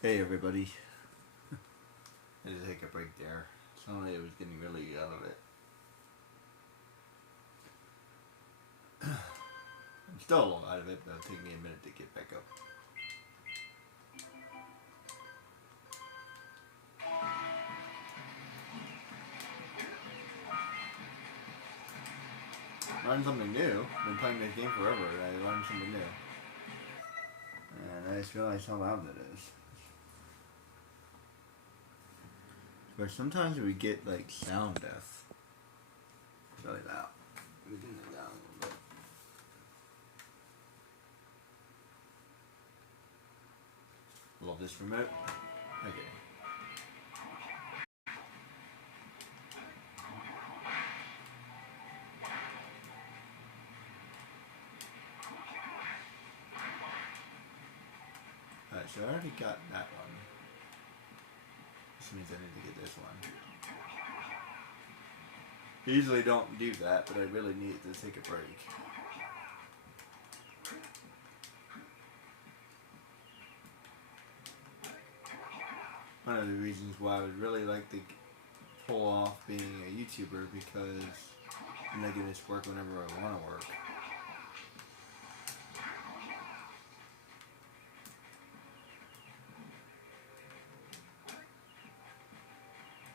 Hey everybody. I had to take a break there. Suddenly I was getting really out of it. I'm still a little out of it, but it'll take me a minute to get back up. Learn something new. I've been playing this game forever and I learned something new. And I just realized how loud that is. But sometimes we get like sound death. It's really loud. Let me turn it down a little bit. Love this remote. Okay. Alright, so I already got that one. This means I need to get this one. I usually don't do that, but I really need to take a break. One of the reasons why I would really like to pull off being a YouTuber because I'm making this work whenever I want to work.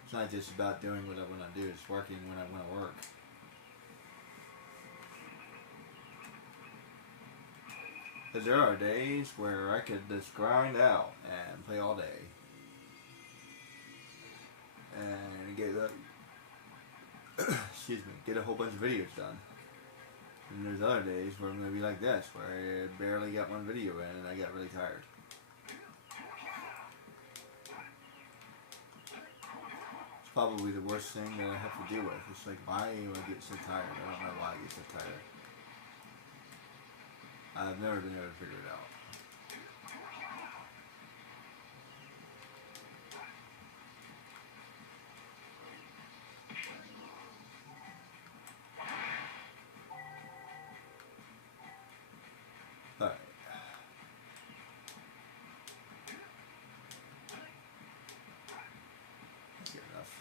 It's not just about doing what I want to do, it's working when I want to work. Because there are days where I could just grind out and play all day. And get excuse me, get a whole bunch of videos done. And there's other days where I'm going to be like this, where I barely got one video in and I got really tired. It's probably the worst thing that I have to deal with. It's like, why do I get so tired? I don't know why I get so tired. I've never been able to figure it out. Alright. That's good enough.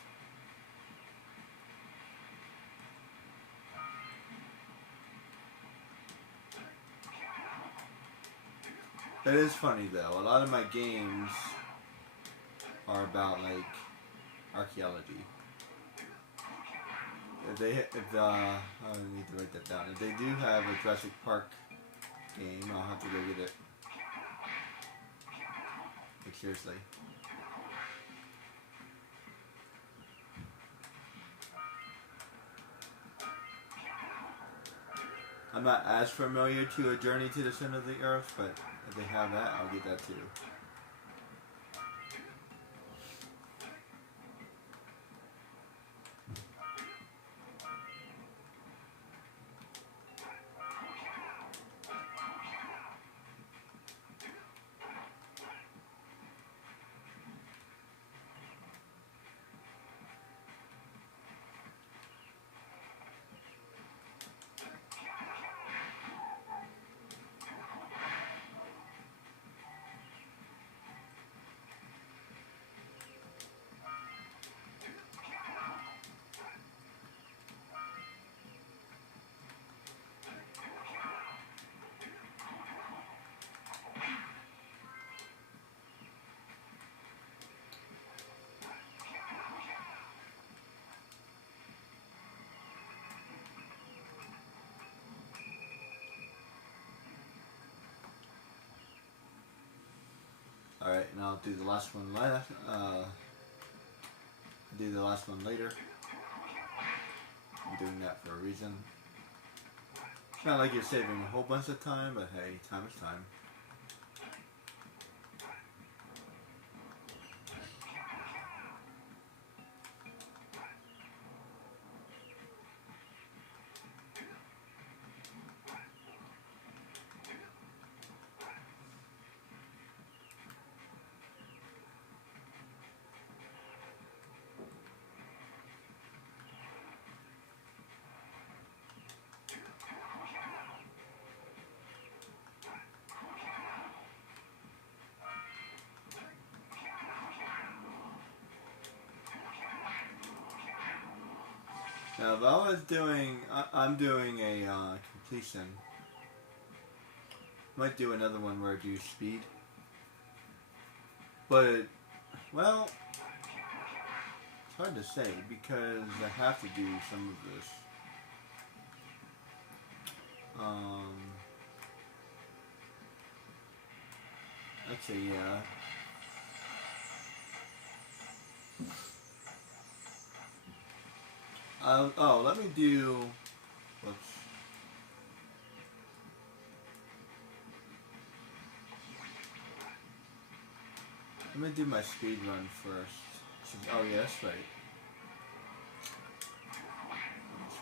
It is funny though, a lot of my games are about like archaeology. I need to write that down. If they do have a Jurassic Park game, I'll have to go get it. Like seriously. I'm not as familiar to A Journey to the Center of the Earth, but if they have that, I'll get that too. Alright, and I'll do the last one later. Do the last one later. I'm doing that for a reason. It's not like you're saving a whole bunch of time, but hey, time is time. Now, if I was doing, I'm doing a completion. Might do another one where I do speed. But, well, it's hard to say because I have to do some of this. Actually, yeah. Oh, let me do. Whoops. Let me do my speed run first. Oh, yeah, that's right.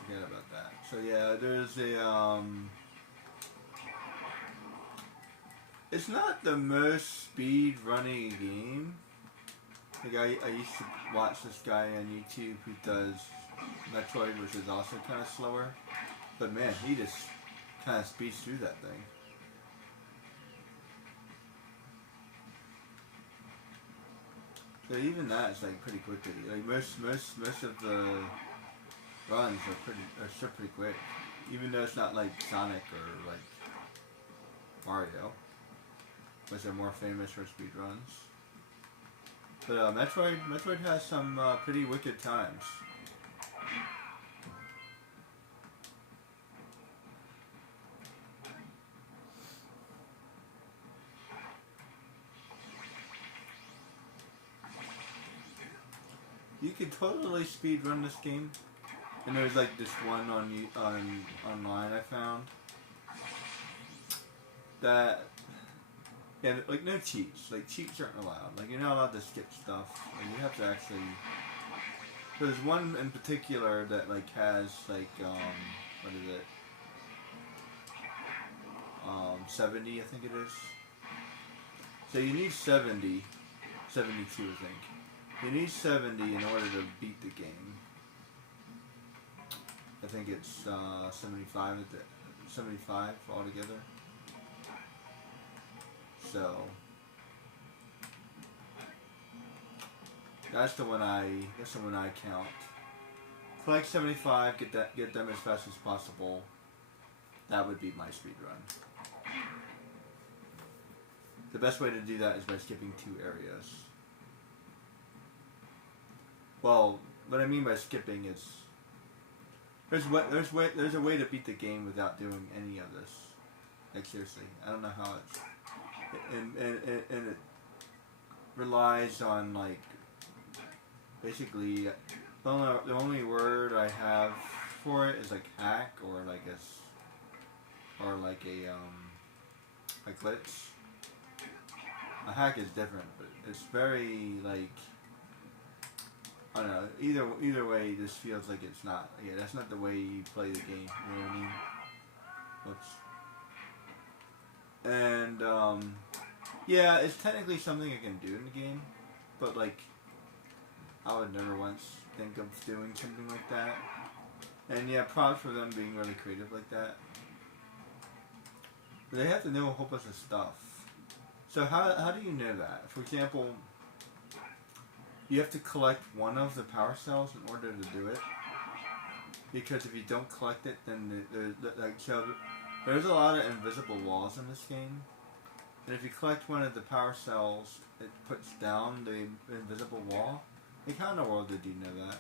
Forget about that. So yeah, there's a it's not the most speed running game. Like I used to watch this guy on YouTube who does Metroid, which is also kind of slower. But man, he just kind of speeds through that thing. So even that is like pretty quickly. Like most of the runs are still pretty quick. Even though it's not like Sonic or like Mario, which are more famous for speed runs. But Metroid has some pretty wicked times. You could totally speed run this game. And there's like this one online I found that, yeah, like no cheats. Like cheats aren't allowed. Like you're not allowed to skip stuff. Like, you have to actually. There's one in particular that like has like what is it? 70 I think it is. So you need 70, 72 I think. You need 70 in order to beat the game. I think it's 75 75 altogether. So that's the one I count. Collect 75, get them as fast as possible. That would be my speed run. The best way to do that is by skipping 2 areas. Well, what I mean by skipping is there's a way to beat the game without doing any of this. Like seriously, I don't know how it's and it relies on like basically the only word I have for it is like hack or like a glitch. A hack is different, but it's very like. I don't know. Either way, this feels like it's not. Yeah, that's not the way you play the game. You know what I mean? Whoops. And yeah, it's technically something I can do in the game, but like, I would never once think of doing something like that. And yeah, props for them being really creative like that. But they have to know a whole bunch of stuff. So how do you know that? For example. You have to collect one of the power cells in order to do it. Because if you don't collect it, then there's a lot of invisible walls in this game. And if you collect one of the power cells, it puts down the invisible wall. Like how in the world did you know that?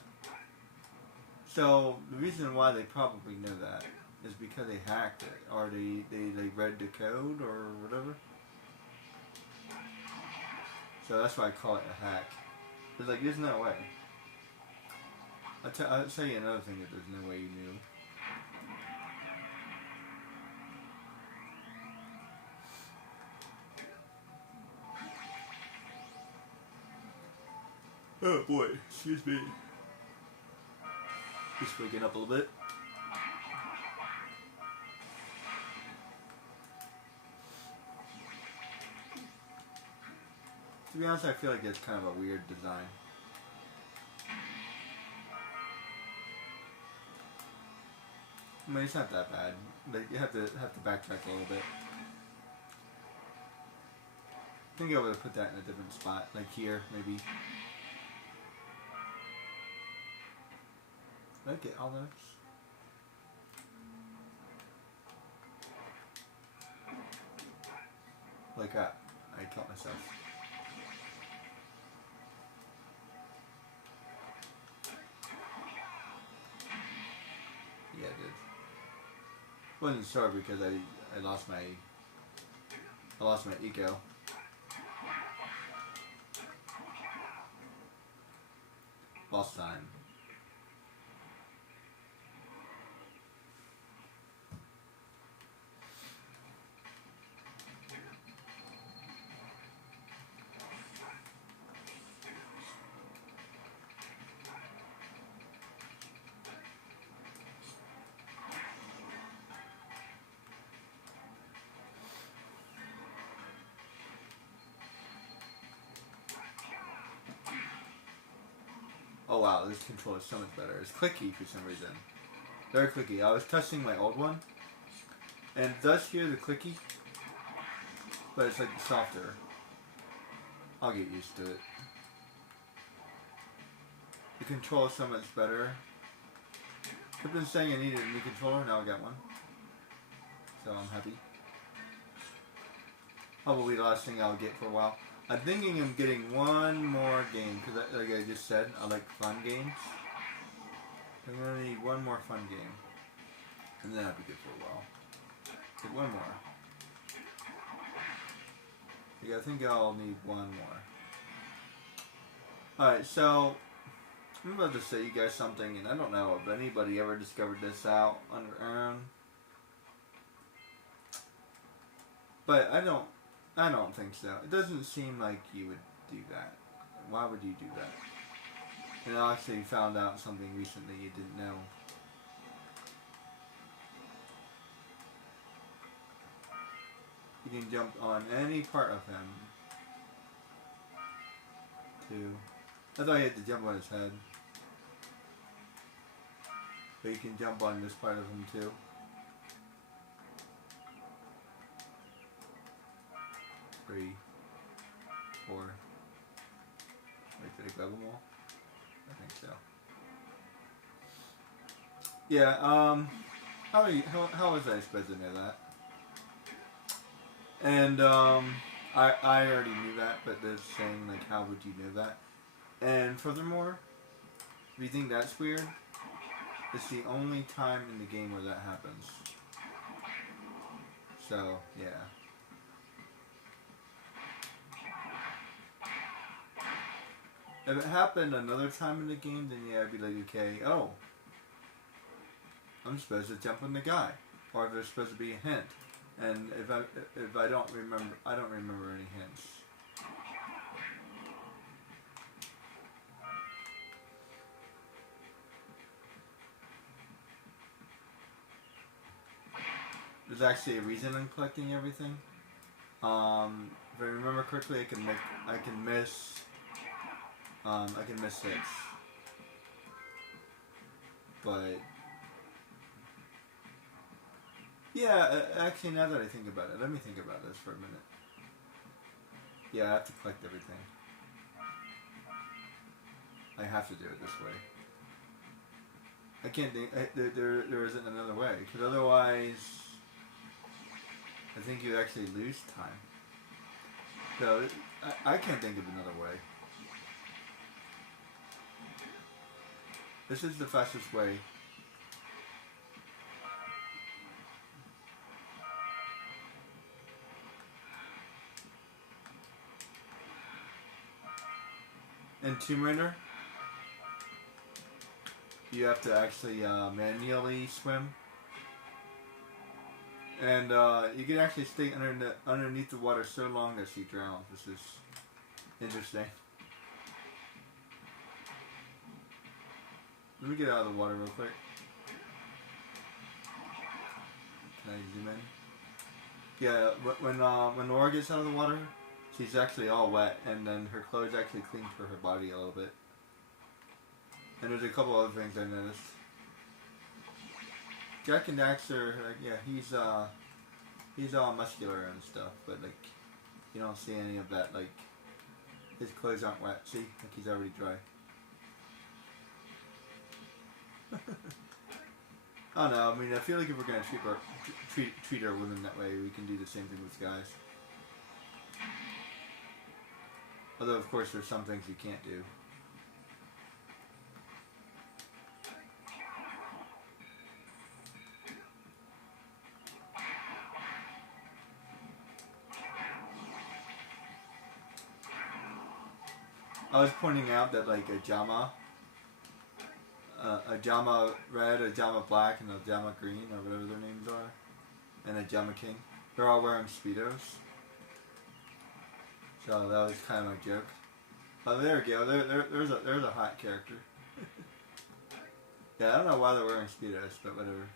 So the reason why they probably know that is because they hacked it, or they read the code or whatever. So that's why I call it a hack. It's like, there's no way. I'll tell you another thing that there's no way you knew. Oh boy, excuse me. Just waking up a little bit. To be honest, I feel like it's kind of a weird design. I mean, it's not that bad. Like, you have to backtrack a little bit. I think I would have put that in a different spot, like here, maybe. Did I get all those? Like that. I killed myself. Yeah, I did. Wasn't sure because I lost my eco. Lost time. Oh wow, this controller is so much better. It's clicky for some reason. Very clicky. I was testing my old one, and it does hear the clicky, but it's like softer. I'll get used to it. The control is so much better. I've been saying I needed a new controller, now I got one. So I'm happy. Probably the last thing I'll get for a while. I'm thinking of getting one more game, because like I just said, I like fun games. I'm going to need one more fun game. And then I'll be good for a while. Get one more. Yeah, I think I'll need one more. Alright, so I'm about to say you guys something, and I don't know if anybody ever discovered this out on their own. But I don't think so. It doesn't seem like you would do that. Why would you do that? And I actually found out something recently you didn't know. You can jump on any part of him. Too. I thought you had to jump on his head. But you can jump on this part of him too. Three, 4. Wait, did I grab them all? I think so. Yeah, how was I supposed to know that? And, I already knew that, but they're saying, like, how would you know that? And furthermore, if you think that's weird, it's the only time in the game where that happens. So, yeah. If it happened another time in the game, then yeah, I'd be like, okay, oh, I'm supposed to jump on the guy, or if there's supposed to be a hint, and if I don't remember any hints. There's actually a reason I'm collecting everything. If I remember correctly, I can miss 6. But yeah, actually, now that I think about it, let me think about this for a minute. Yeah, I have to collect everything. I have to do it this way. I can't think. There isn't another way, because otherwise, I think you actually lose time. So I can't think of another way. This is the fastest way. In Tomb Raider, you have to actually manually swim. And you can actually stay underneath the water so long that you drown. This is interesting. Let me get out of the water real quick. Can I zoom in? Yeah, when Laura gets out of the water, she's actually all wet, and then her clothes actually cling for her body a little bit. And there's a couple other things I noticed. Jack and Daxter, yeah, he's all muscular and stuff, but like, you don't see any of that. Like, his clothes aren't wet. See, like he's already dry. I don't know. I mean, I feel like if we're gonna treat our women that way, we can do the same thing with guys. Although, of course, there's some things you can't do. I was pointing out that like a Jama Red, a Jama Black, and a Jama Green, or whatever their names are, and a Jama King, they're all wearing Speedos. So that was kind of my joke. Oh, there we go. There's a hot character. Yeah, I don't know why they're wearing Speedos, but whatever.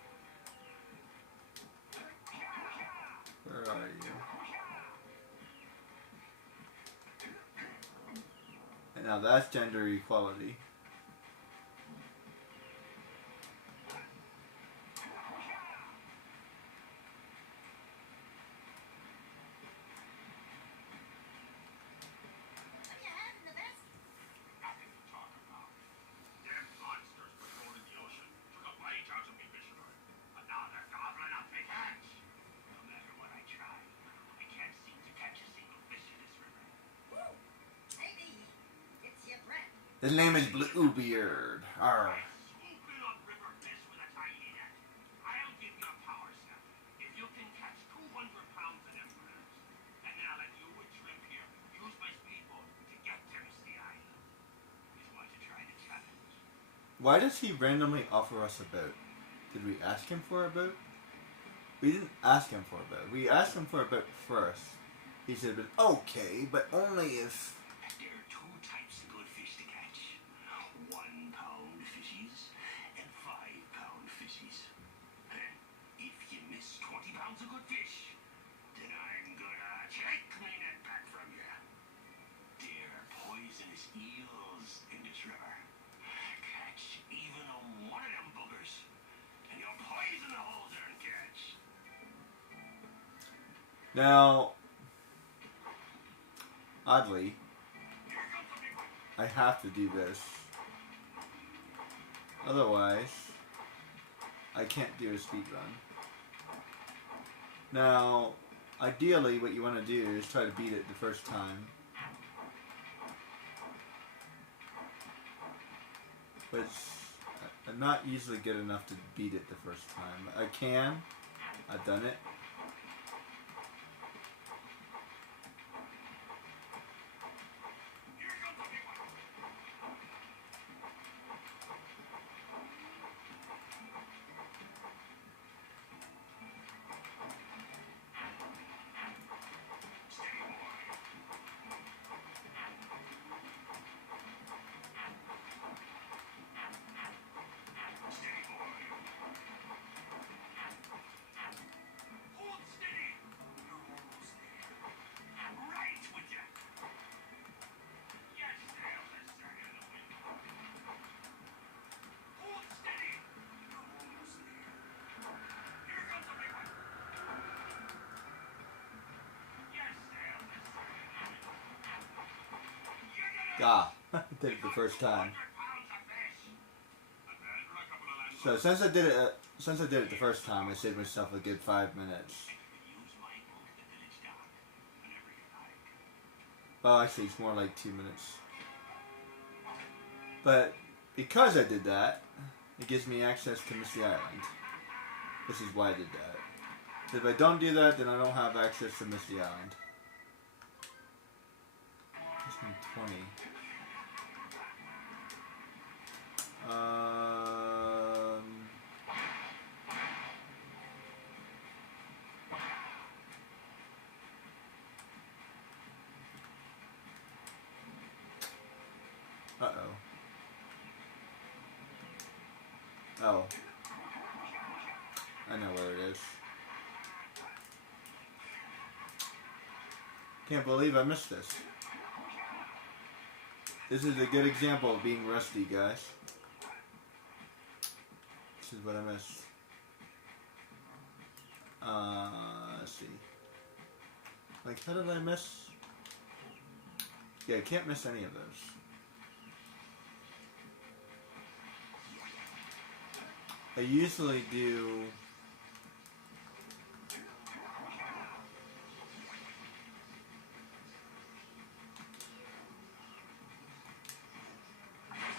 Where are you? And now that's gender equality. His name is Bluebeard. Arr. Why does he randomly offer us a boat? Did we ask him for a boat? We didn't ask him for a boat. We asked him for a boat first. He said, okay, but only if... There are two types of good fish to catch. 1 pound fishies and 5 pound fishies. If you miss 20 pounds of good fish, then I'm gonna take my net back from you. There are poisonous eels in this river. Catch even one of them buggers, and you'll poison the whole darn catch. Now, oddly, I have to do this. Otherwise, I can't do a speed run. Now, ideally, what you want to do is try to beat it the first time. But I'm not usually good enough to beat it the first time. I can. I've done it. Ah, did it the first time. So since I did it the first time, I saved myself a good 5 minutes. Well, actually, it's more like 2 minutes. But because I did that, it gives me access to Misty Island. This is why I did that. If I don't do that, then I don't have access to Misty Island. It's been 20. Uh-oh. Oh. I know where it is. Can't believe I missed this. This is a good example of being rusty, guys. This is what I missed. Let's see. Like, how did I miss? Yeah, I can't miss any of those. I usually do.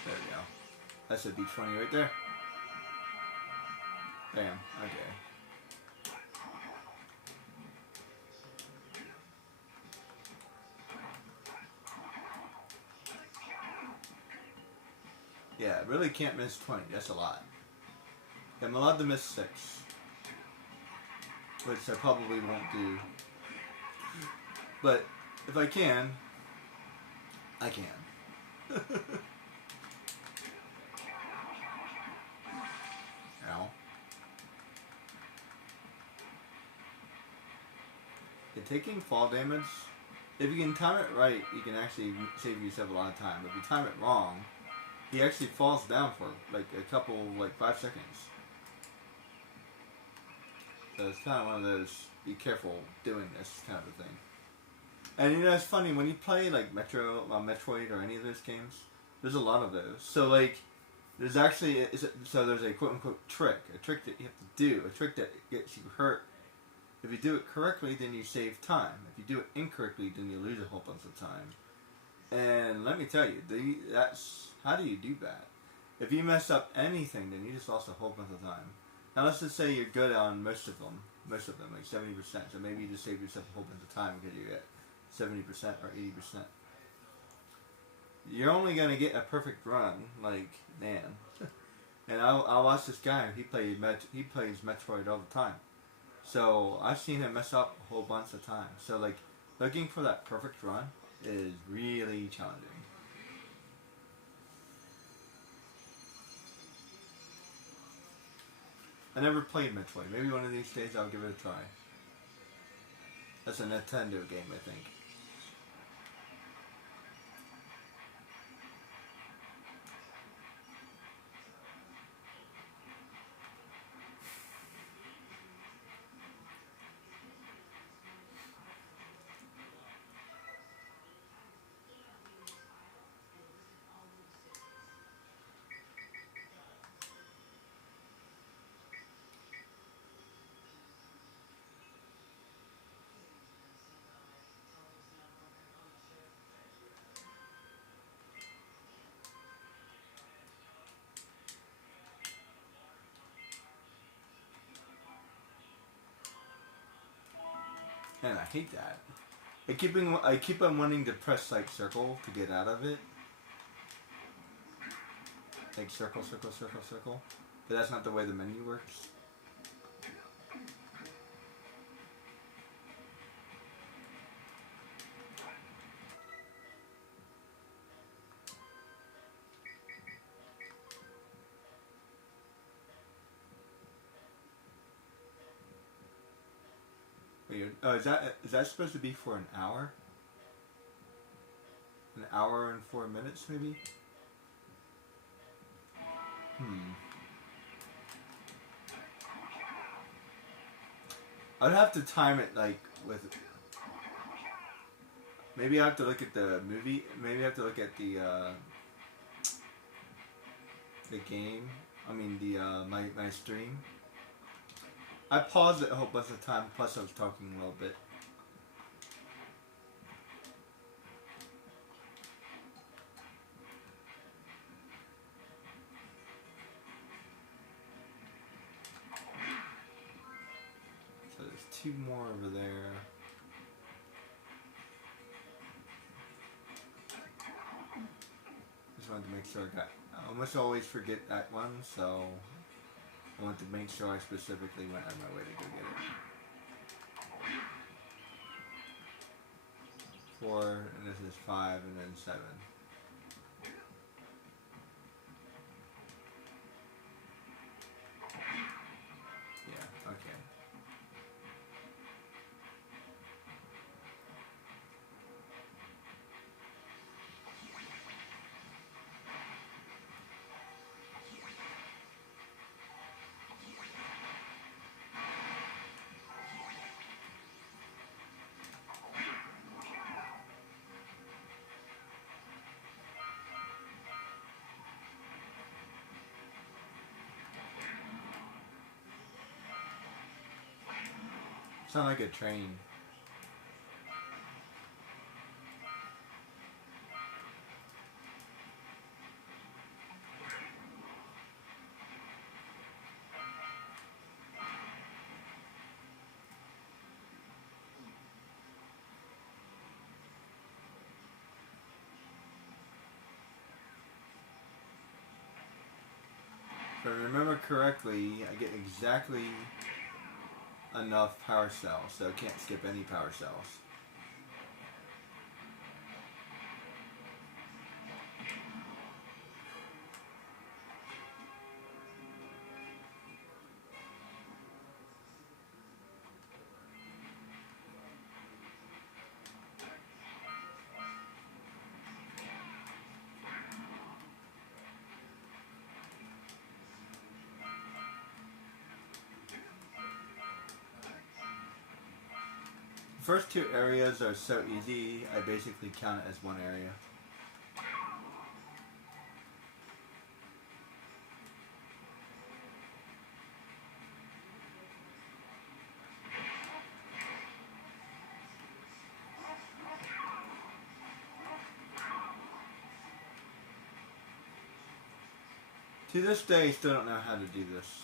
There we go. That's a D20 right there. Bam. Okay. Yeah, really can't miss 20. That's a lot. I'm allowed to miss 6. Which I probably won't do. But if I can, I can. Ow. Yeah, taking fall damage, if you can time it right, you can actually save yourself a lot of time. If you time it wrong, he actually falls down for like a couple, like 5 seconds. So it's kind of one of those, be careful doing this kind of a thing. And you know, it's funny, when you play like Metroid or any of those games, there's a lot of those. So like, there's actually, so there's a quote unquote trick, a trick that you have to do, a trick that gets you hurt. If you do it correctly, then you save time. If you do it incorrectly, then you lose a whole bunch of time. And let me tell you, that's, how do you do that? If you mess up anything, then you just lost a whole bunch of time. Now let's just say you're good on most of them, like 70%. So maybe you just save yourself a whole bunch of time because you get 70% or 80%. You're only gonna get a perfect run, like man. And I watch this guy. He plays Metroid all the time. So I've seen him mess up a whole bunch of times. So like looking for that perfect run is really challenging. I never played Metroid. Maybe one of these days I'll give it a try. That's a Nintendo game, I think. Man, I hate that. I keep on wanting to press like circle to get out of it. Like circle, circle, circle, circle. But that's not the way the menu works. Weird. Oh, is that supposed to be for an hour? An hour and 4 minutes, maybe? I'd have to time it like with. Maybe I have to look at the movie. Maybe I have to look at the game. I mean my stream. I paused it a whole bunch of time. Plus I was talking a little bit. So there's 2 more over there. Just wanted to make sure I got. I almost always forget that one, so I want to make sure I specifically went on my way to go get it. 4, and this is 5, and then 7. Yeah, okay. Sound like a train. If I remember correctly, I get exactly enough power cells, so I can't skip any power cells. The first two areas are so easy, I basically count it as one area. To this day, I still don't know how to do this.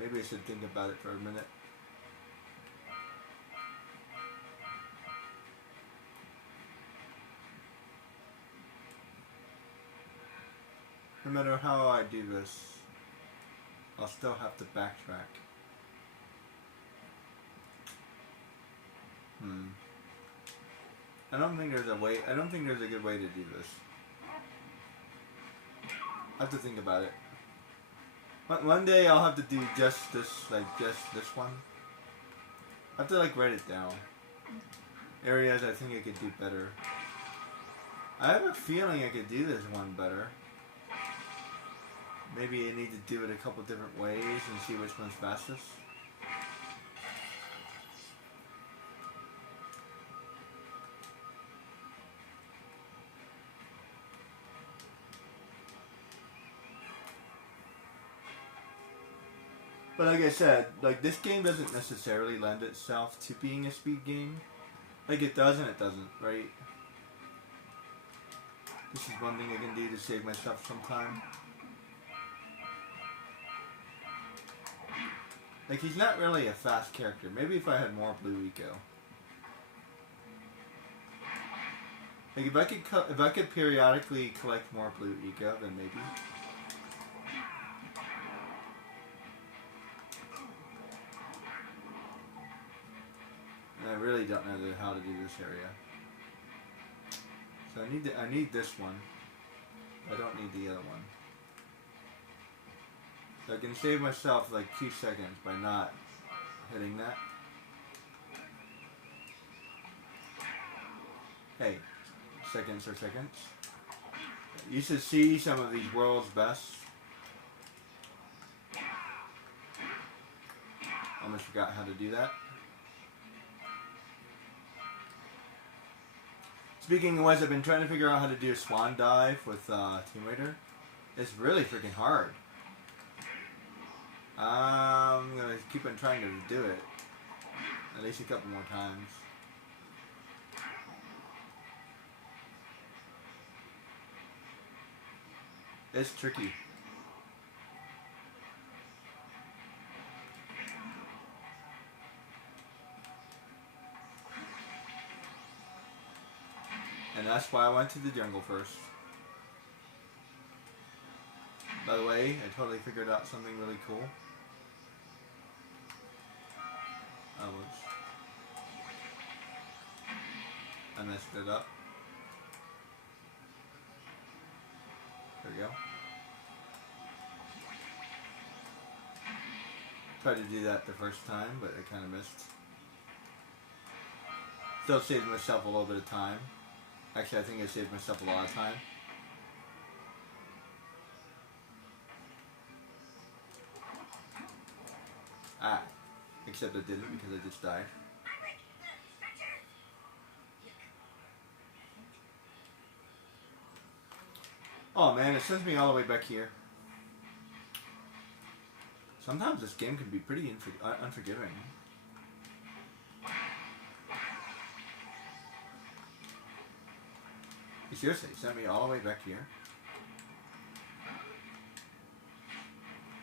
Maybe I should think about it for a minute. No matter how I do this, I'll still have to backtrack. I don't think there's a way. I don't think there's a good way to do this. I have to think about it. One day I'll have to do just this, just this one. I have to write it down. Areas I think I could do better. I have a feeling I could do this one better. Maybe I need to do it a couple different ways and see which one's fastest. But like I said, this game doesn't necessarily lend itself to being a speed game. It does and it doesn't, right? This is one thing I can do to save myself some time. He's not really a fast character. Maybe if I had more Blue Eco. If I could periodically collect more Blue Eco, then maybe. And I really don't know how to do this area. So I need this one. I don't need the other one. So I can save myself 2 seconds by not hitting that. Hey, seconds are seconds. You should see some of these world's best. Almost forgot how to do that. Speaking of which, I've been trying to figure out how to do a swan dive with Tomb Raider. It's really freaking hard. I'm going to keep on trying to do it. At least a couple more times. It's tricky. And that's why I went to the jungle first. By the way, I totally figured out something really cool. I messed it up. There we go. Tried to do that the first time, but I kind of missed. Still saved myself a little bit of time. Actually, I think I saved myself a lot of time. Except I didn't because I just died. Oh man, it sends me all the way back here. Sometimes this game can be pretty unforgiving. You seriously sent me all the way back here?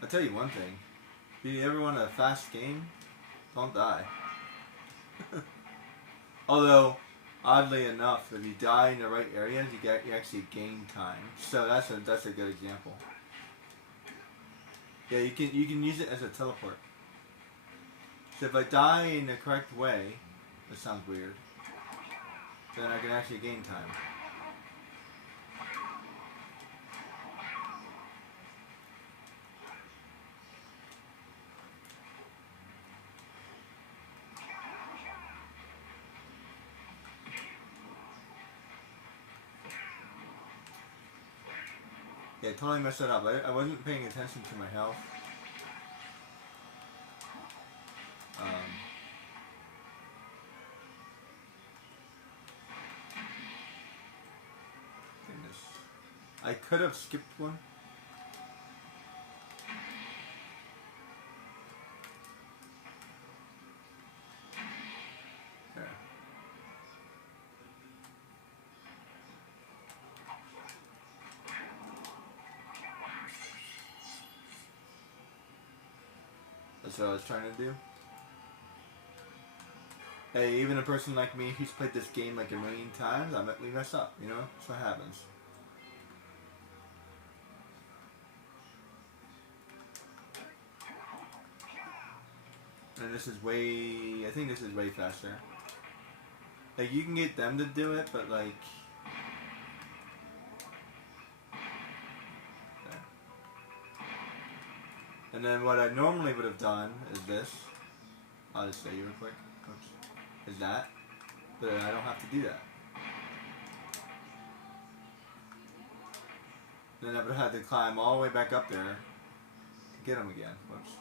I'll tell you one thing. If you ever want a fast game, don't die. Although, oddly enough, if you die in the right areas, you actually gain time. So that's a good example. Yeah, you can use it as a teleport. So if I die in the correct way, that sounds weird, then I can actually gain time. Yeah, totally messed it up. I wasn't paying attention to my health. Goodness. I could have skipped one. There. That's what I was trying to do. Hey, even a person like me who's played this game like a million times, we mess up, you know? That's what happens. And this is way, I think this is way faster. Like, you can get them to do it, but like... There. And then what I normally would have done is this. I'll just show you real quick. Oops. Is that. But I don't have to do that. Then I would have had to climb all the way back up there to get them again. Whoops.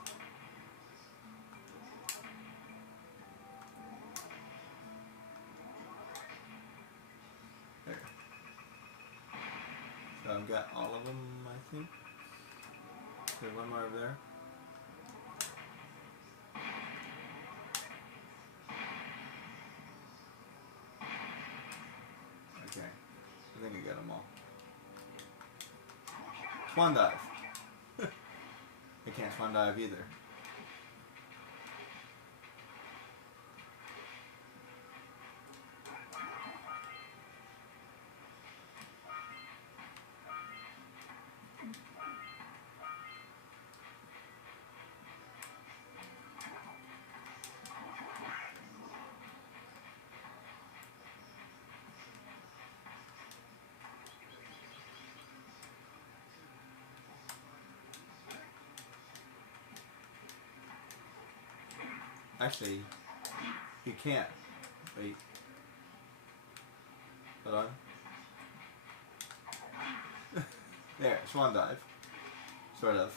There. So I've got all of them, I think. There's one more over there. Okay. I think I got them all. Swan dive. I can't swan dive either. Actually, you can't. Wait. Hold on. There, swan dive. Sort of.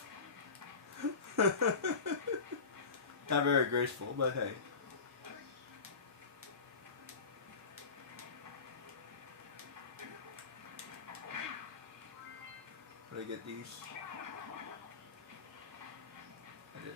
Not very graceful, but hey. Did I get these? I did.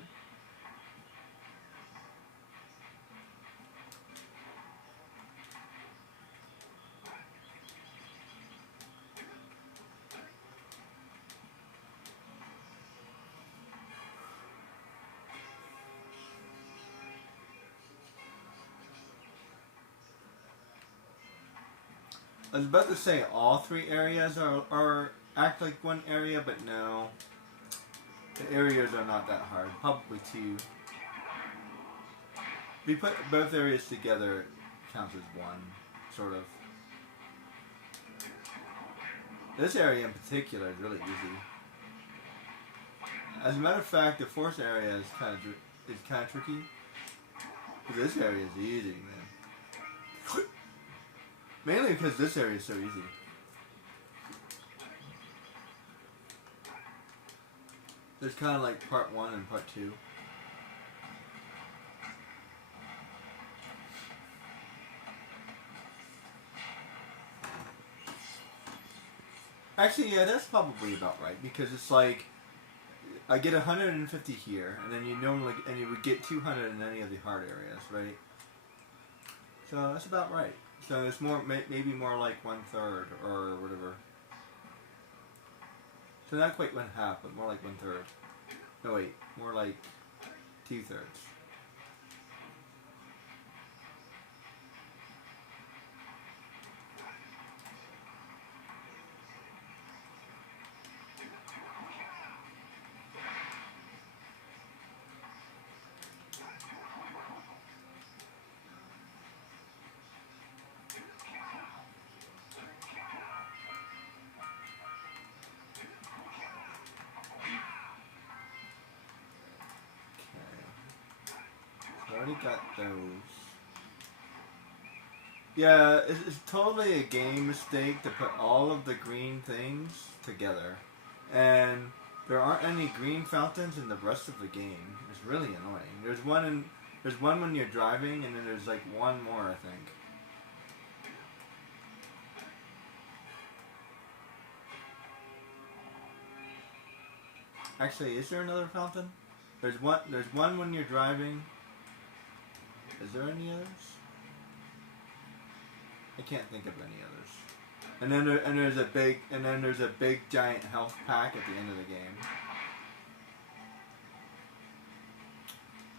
I was about to say all three areas are act like one area, but no. The areas are not that hard. Probably two. If you put both areas together, it counts as one, sort of. This area in particular is really easy. As a matter of fact, the fourth area is kind of tricky. But this area is easy, man. Mainly because this area is so easy. There's kind of like part 1 and part 2. Actually, yeah, that's probably about right, because it's like I get 150 here, and then you would get 200 in any of the hard areas, right? So that's about right. So it's maybe more like 1/3 or whatever. So not quite 1/2, but more like 1/3. No wait, more like 2/3. I already got those. Yeah, it's totally a game mistake to put all of the green things together. And there aren't any green fountains in the rest of the game. It's really annoying. There's one when you're driving, and then there's like one more, I think. Actually, is there another fountain? There's one when you're driving. Is there any others? I can't think of any others. And then there's a big giant health pack at the end of the game.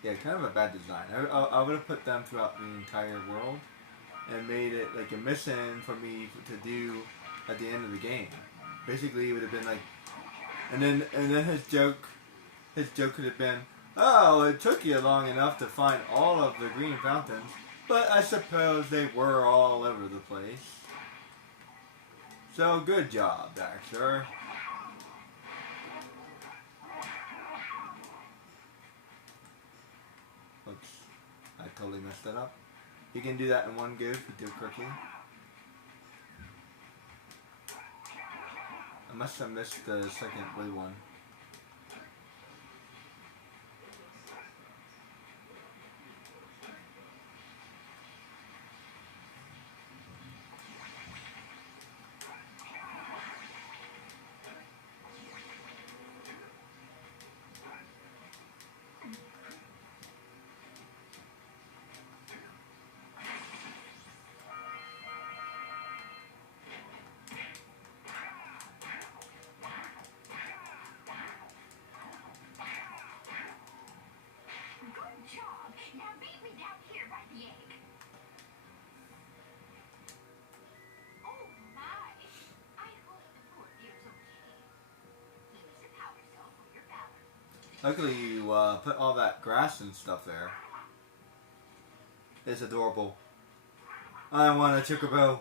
Yeah, kind of a bad design. I would have put them throughout the entire world and made it like a mission for me to do at the end of the game. Basically, it would have been like, and then his joke could have been, oh, it took you long enough to find all of the green fountains, but I suppose they were all over the place. So good job, daxter. Oops, I totally messed that up. You can do that in one go if you do it quickly. I must have missed the second blue one. Luckily, you put all that grass and stuff there. It's adorable. I want a chocobo.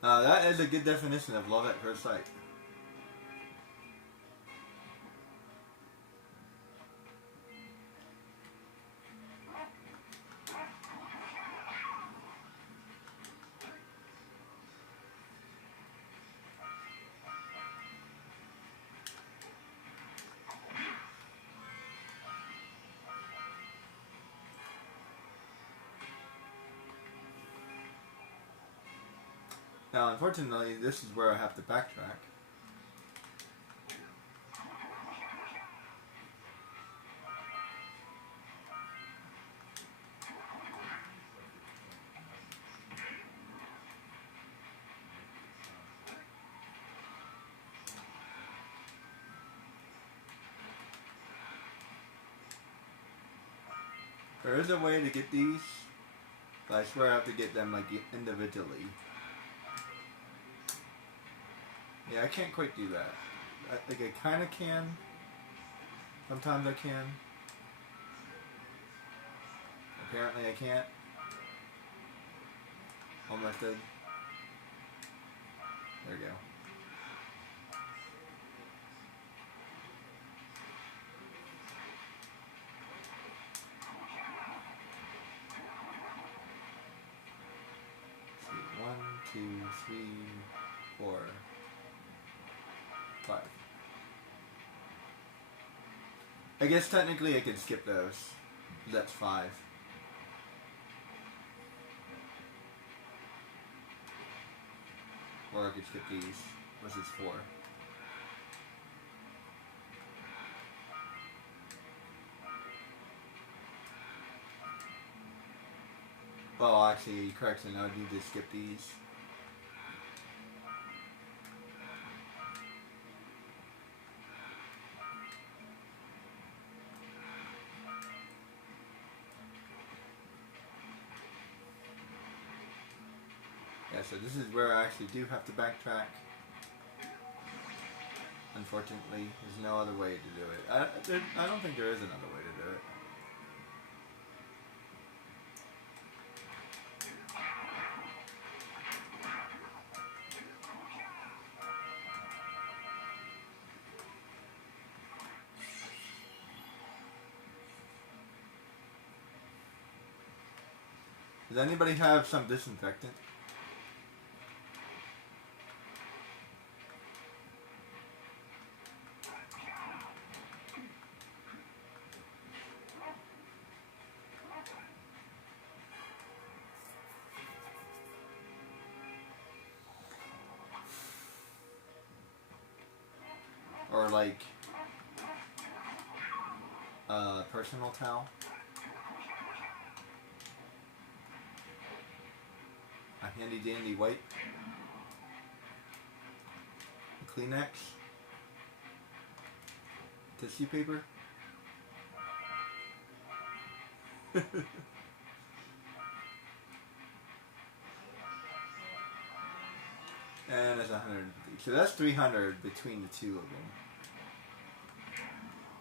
That is a good definition of love at first sight. Now, unfortunately, this is where I have to backtrack. There is a way to get these, but I swear I have to get them like individually. Yeah, I can't quite do that. Like I kind of can. Sometimes I can. Apparently I can't. Almost did. There we go. Let's see, 1, 2, 3, 4, 5. I guess technically I could skip those. That's 5. Or I could skip these, which is 4. Well, actually, correction, I would need to skip these. Yeah, so this is where I actually do have to backtrack. Unfortunately, there's no other way to do it. I don't think there is another way to do it. Does anybody have some disinfectant? Or like a personal towel? A handy dandy wipe? A Kleenex? Tissue paper? And it's 150. So that's 300 between the two of them.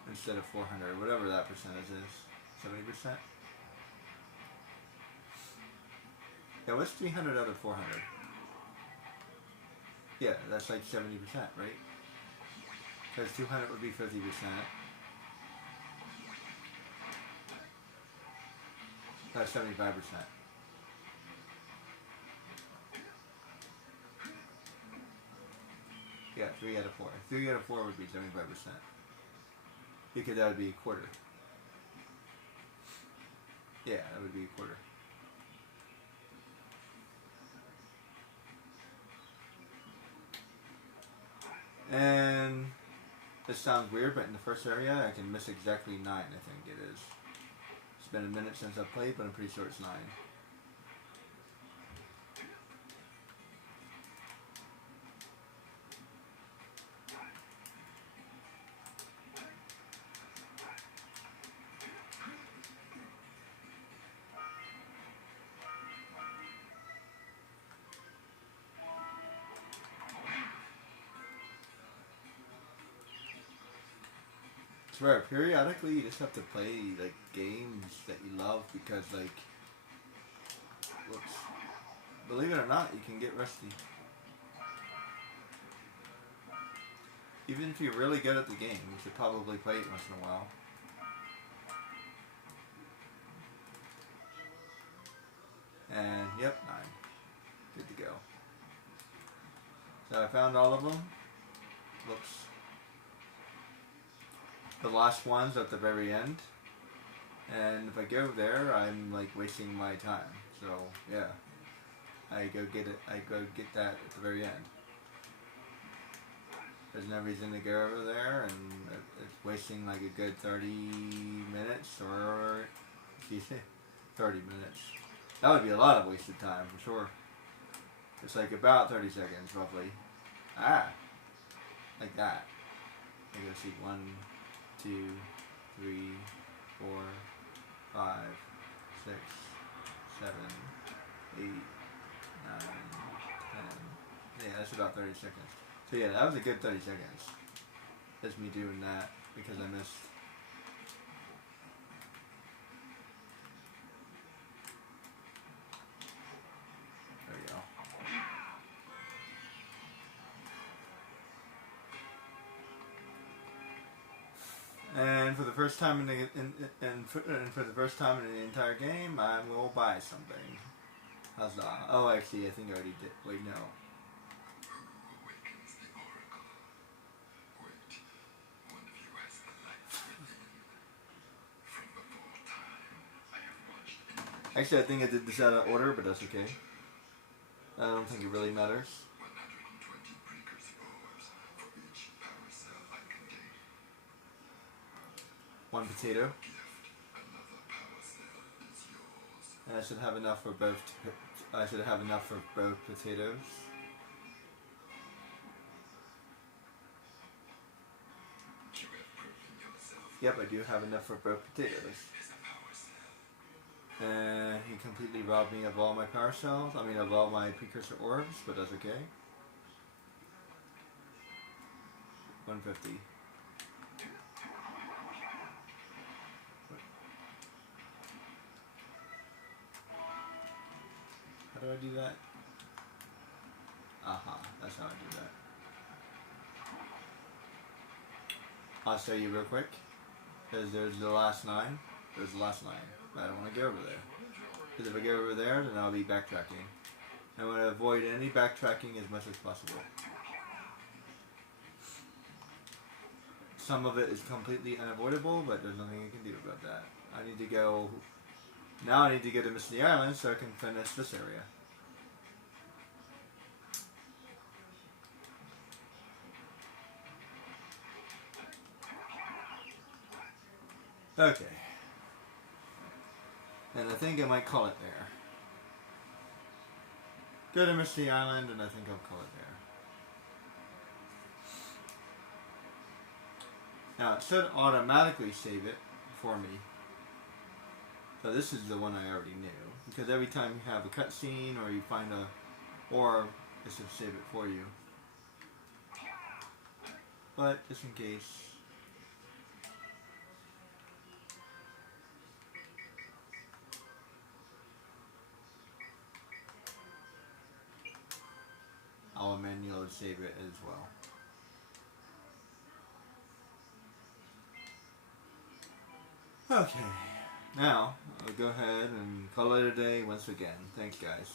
Instead of 400, whatever that percentage is. 70%? Yeah, what's 300 out of 400? Yeah, that's like 70%, right? Because 200 would be 50%. That's 75%. Yeah, 3 out of 4. 3 out of 4 would be 75%. Because that would be a quarter. Yeah, that would be a quarter. And this sounds weird, but in the first area I can miss exactly 9, I think it is. It's been a minute since I've played, but I'm pretty sure it's 9. I swear, periodically you just have to play like games that you love because like, whoops, believe it or not, you can get rusty. Even if you're really good at the game, you should probably play it once in a while. And yep, 9. Good to go. So I found all of them. Whoops. The last one's at the very end. And if I go there, I'm like wasting my time. So yeah, I go get it. I go get that at the very end. There's no reason to go over there, and it's wasting like a good 30 minutes or, excuse me, 30 minutes. That would be a lot of wasted time for sure. It's like about 30 seconds roughly. Like that. I go see 1, 2, 3, 4, 5, 6, 7, 8, 9, 10. Yeah, that's about 30 seconds. So yeah, that was a good 30 seconds. That's me doing that because I missed. There we go. And for the first time for the first time in the entire game, I will buy something. How's that? Oh, actually, I think I already did. Wait, no. Awakens the oracle. Wait, one of you has the light within. From before time, I have watched energy. Actually, I think I did this out of order, but that's okay. I don't think it really matters. 120 precursor orbs for each power cell I contain. One potato. Gift, another power cell is yours. And I should have enough for both. I should have enough for both potatoes. You have proven yourself. Yep, I do have enough for both potatoes. Is a power cell. And he completely robbed me of all my power cells. I mean, of all my precursor orbs, but that's okay. 150. How do I do that? Aha, that's how I do that. I'll show you real quick. Because there's the last 9. There's the last 9. I don't want to go over there. Because if I go over there, then I'll be backtracking. I want to avoid any backtracking as much as possible. Some of it is completely unavoidable, but there's nothing I can do about that. I need to go... Now I need to go to Misty Island so I can finish this area. Okay. And I think I might call it there. Go to Misty Island and I think I'll call it there. Now it should automatically save it for me. So this is the one I already knew. Because every time you have a cutscene or you find a orb, it should save it for you. But just in case. I'll manually save it as well. Okay, now I'll go ahead and call it a day once again. Thanks, guys.